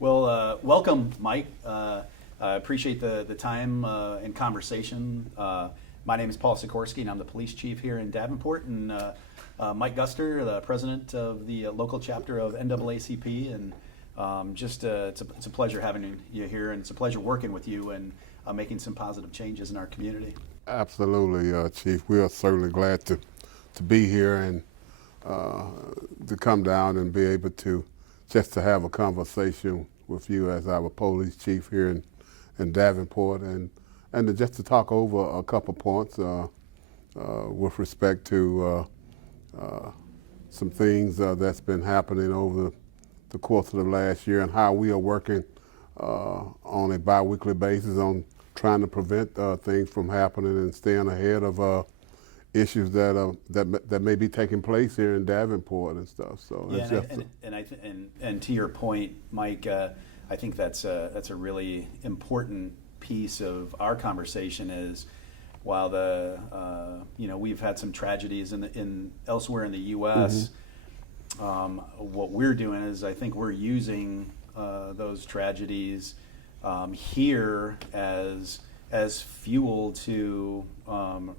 Well, welcome, Mike. I appreciate the time and conversation. My name is Paul Sikorski, and I'm the police chief here in Davenport. And Mike Guster, the president of the local chapter of NAACP. And it's a pleasure having you here, and it's a pleasure working with you and making some positive changes in our community. Absolutely, Chief. We are certainly glad to be here and to come down and be able to just to have a conversation with you as our police chief here in Davenport, and just to talk over a couple points with respect to some things that's been happening over the course of the last year, and how we are working on a bi-weekly basis on trying to prevent things from happening and staying ahead of issues that may be taking place here in Davenport and stuff. So yeah, and to your point, Mike, I think that's a really important piece of our conversation. Is while we've had some tragedies in elsewhere in the U.S. What we're doing is I think we're using those tragedies here as fuel to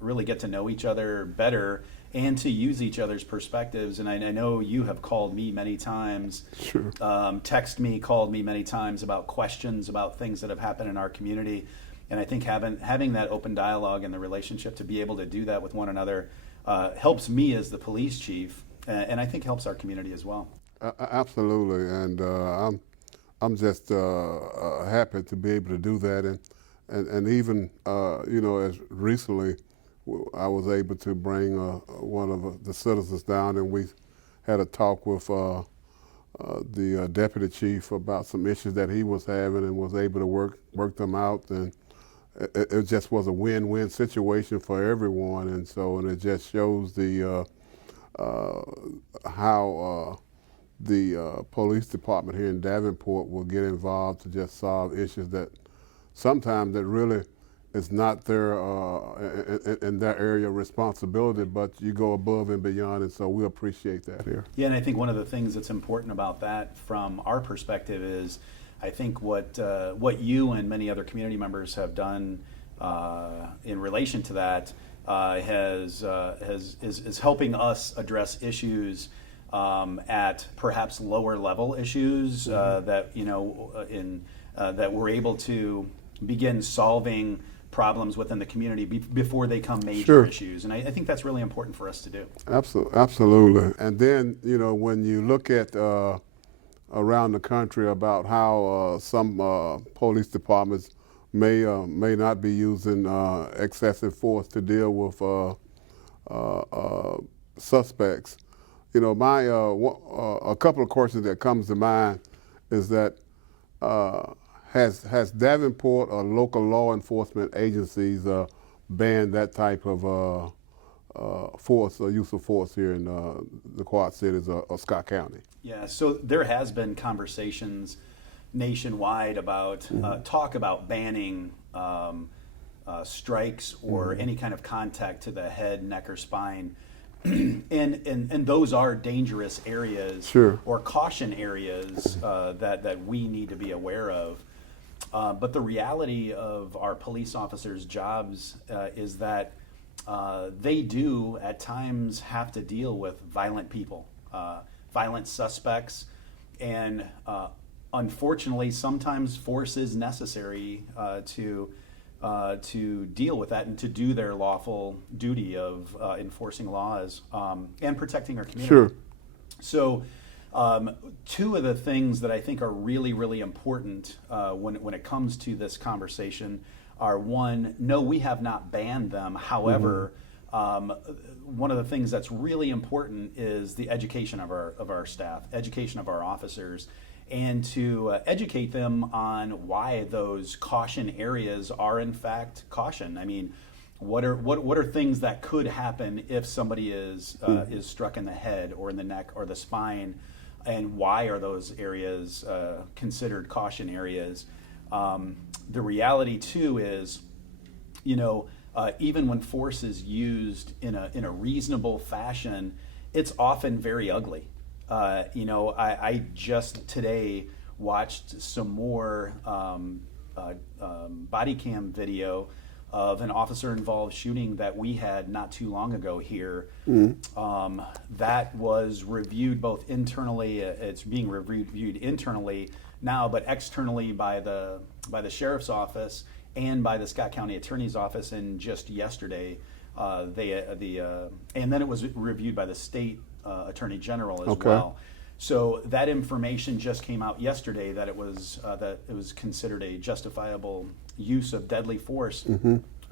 really get to know each other better and to use each other's perspectives. And I know you have called me many times, sure. Text me, called me many times about questions about things that have happened in our community. And I think having that open dialogue and the relationship to be able to do that with one another helps me as the police chief, and I think helps our community as well. Absolutely, and I'm just happy to be able to do that, and even as recently I was able to bring one of the citizens down, and we had a talk with the deputy chief about some issues that he was having, and was able to work them out, and it just was a win-win situation for everyone. And it just shows the how the police department here in Davenport will get involved to just solve issues that sometimes that really is not their in their area of responsibility, but you go above and beyond, and so we appreciate that here. Yeah, and I think one of the things that's important about that from our perspective is I think what you and many other community members have done in relation to that is helping us address issues at perhaps lower level issues that that we're able to begin solving problems within the community before they become major sure. issues, and I think that's really important for us to do. Absolutely. And then when you look at around the country about how some police departments may not be using excessive force to deal with suspects. A couple of questions that comes to mind is that has Davenport or local law enforcement agencies banned that type of force or use of force here in the Quad Cities or Scott County? Yeah, so there has been conversations nationwide about talk about banning strikes or any kind of contact to the head, neck, or spine. and those are dangerous areas, sure. or caution areas that we need to be aware of. But the reality of our police officers' jobs is that they do at times have to deal with violent people, violent suspects, and unfortunately sometimes force is necessary to deal with that and to do their lawful duty of enforcing laws and protecting our community. Sure. So two of the things that I think are really, really important when it comes to this conversation are, one, no, we have not banned them. However, one of the things that's really important is the education of our staff, education of our officers, and to educate them on why those caution areas are in fact caution. I mean, what are things that could happen if somebody is struck in the head or in the neck or the spine, and why are those areas considered caution areas? The reality too is, even when force is used in a reasonable fashion, it's often very ugly. I just today watched some more body cam video of an officer-involved shooting that we had not too long ago here. That was reviewed both internally. It's being reviewed internally now, but externally by the sheriff's office and by the Scott County Attorney's Office. And just yesterday, and then it was reviewed by the state Attorney General as well. So that information just came out yesterday that it was considered a justifiable use of deadly force.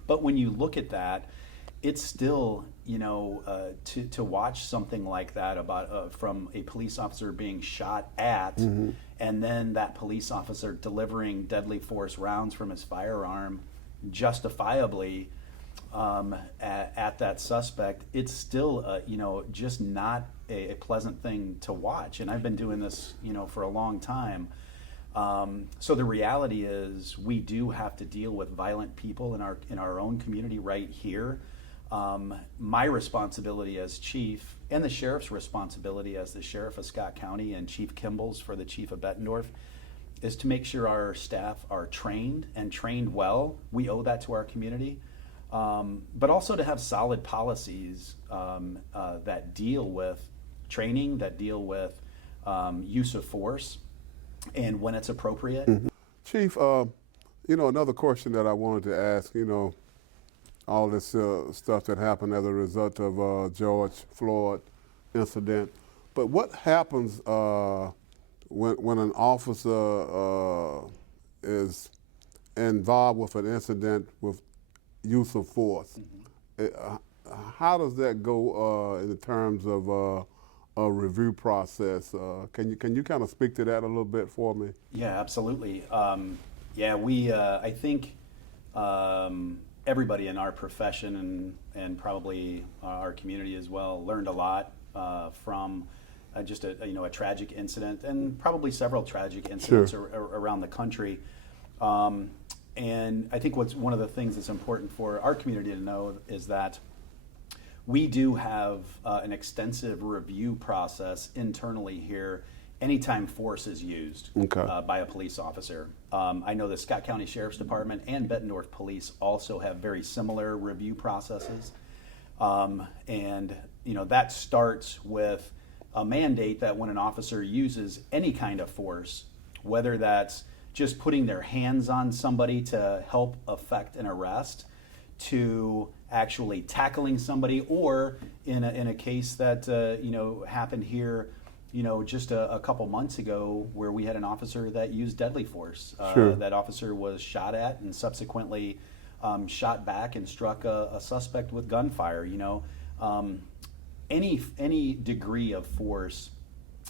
But when you look at that, it's still, to watch something like that about from a police officer being shot at, and then that police officer delivering deadly force rounds from his firearm justifiably at that suspect, it's still, just not a pleasant thing to watch. And I've been doing this, for a long time. So the reality is we do have to deal with violent people in our own community right here. My responsibility as chief, and the sheriff's responsibility as the sheriff of Scott County, and Chief Kimball's for the chief of Bettendorf, is to make sure our staff are trained and trained well. We owe that to our community. But also to have solid policies that deal with training, that deal with use of force, and when it's appropriate. Chief, another question that I wanted to ask, all this stuff that happened as a result of George Floyd incident, but what happens when an officer is involved with an incident with use of force? How does that go in terms of a review process? Can you kind of speak to that a little bit for me? Yeah, absolutely. I think everybody in our profession and probably our community as well learned a lot from just a tragic incident, and probably several tragic incidents around the country. And I think one of the things that's important for our community to know is that we do have an extensive review process internally here anytime force is used by a police officer. I know the Scott County Sheriff's Department and Bettendorf Police also have very similar review processes. And that starts with a mandate that when an officer uses any kind of force, whether that's just putting their hands on somebody to help effect an arrest, to actually tackling somebody, or in a case that happened here, just a couple months ago, where we had an officer that used deadly force. That officer was shot at and subsequently shot back and struck a suspect with gunfire. Any degree of force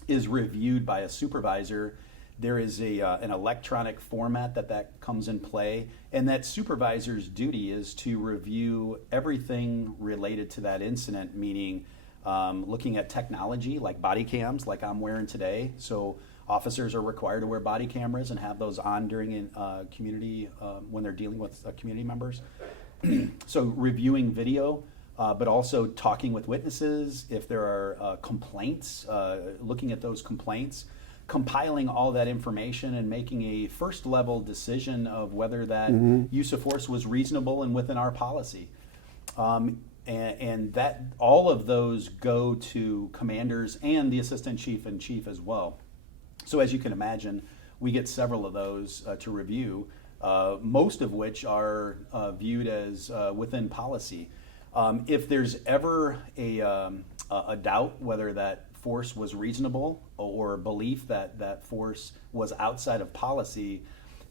is reviewed by a supervisor. There is an electronic format that comes in play, and that supervisor's duty is to review everything related to that incident, meaning looking at technology like body cams, like I'm wearing today. So officers are required to wear body cameras and have those on during community when they're dealing with community members. So reviewing video, but also talking with witnesses if there are complaints, looking at those complaints, compiling all that information and making a first level decision of whether that use of force was reasonable and within our policy. And that all of those go to commanders and the assistant chief and chief as well. So as you can imagine, we get several of those to review, most of which are viewed as within policy. If there's ever a doubt whether that force was reasonable or belief that force was outside of policy,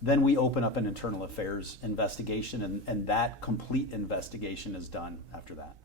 then we open up an internal affairs investigation, and that complete investigation is done after that.